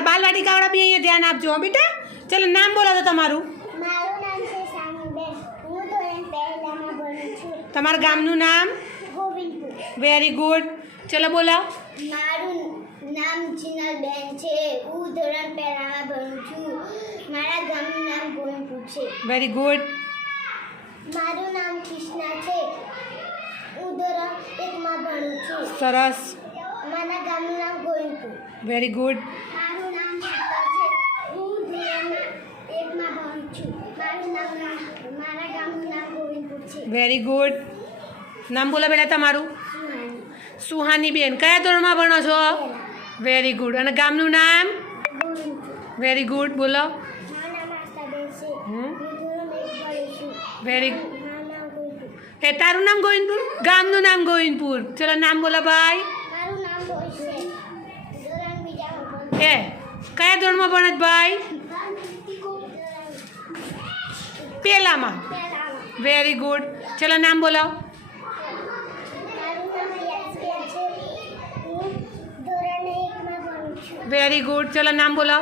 તમારા બાલવાટિકાવાળા બી અહીંયા ધ્યાન આપજો બેટા. ચલો નામ બોલો તો તમારું. મારું નામ છે સાનુબેન. હું ધોરણ પહેલામાં ભણું છું. તમારા ગામનું નામ? ગોવિંદપુર. વેરી ગુડ ચલો બોલો મારું નામ જીનલબેન છે. હું ધોરણ પહેલામાં ભણું છું. મારા ગામનું નામ ગોવિંદપુર છે. વેરી ગુડ મારું નામ કૃષ્ણા છે. હું ધોરણ એકમાં ભણું છું. સરસ. મારા ગામનું નામ ગોવિંદપુર. વેરી ગુડ મારું નામ શીતલ છે હું ધોરણ એકમાં ભણું છું મારું નામ મારા ગામનું નામ ગોવિંદપુર છે વેરી ગુડ નામ બોલો બેટા તમારું. સુહાની. બેન. કયા ધોરણમાં ભણો છો? વેરી ગુડ અને ગામનું નામ? વેરી ગુડ બોલો. વેરી એ તારું નામ ગોવિંદપુર? ગામનું નામ ગોવિંદપુર. ચલો નામ બોલો ભાઈ. એ કયા ધોરણમાં ભણત ભાઈ? પહેલામાં વેરી ગુડ ચલો નામ બોલો મારું નામ યશબેન છે હું ધોરણ એકમાં ભણું છું વેરી ગુડ ચલો નામ બોલો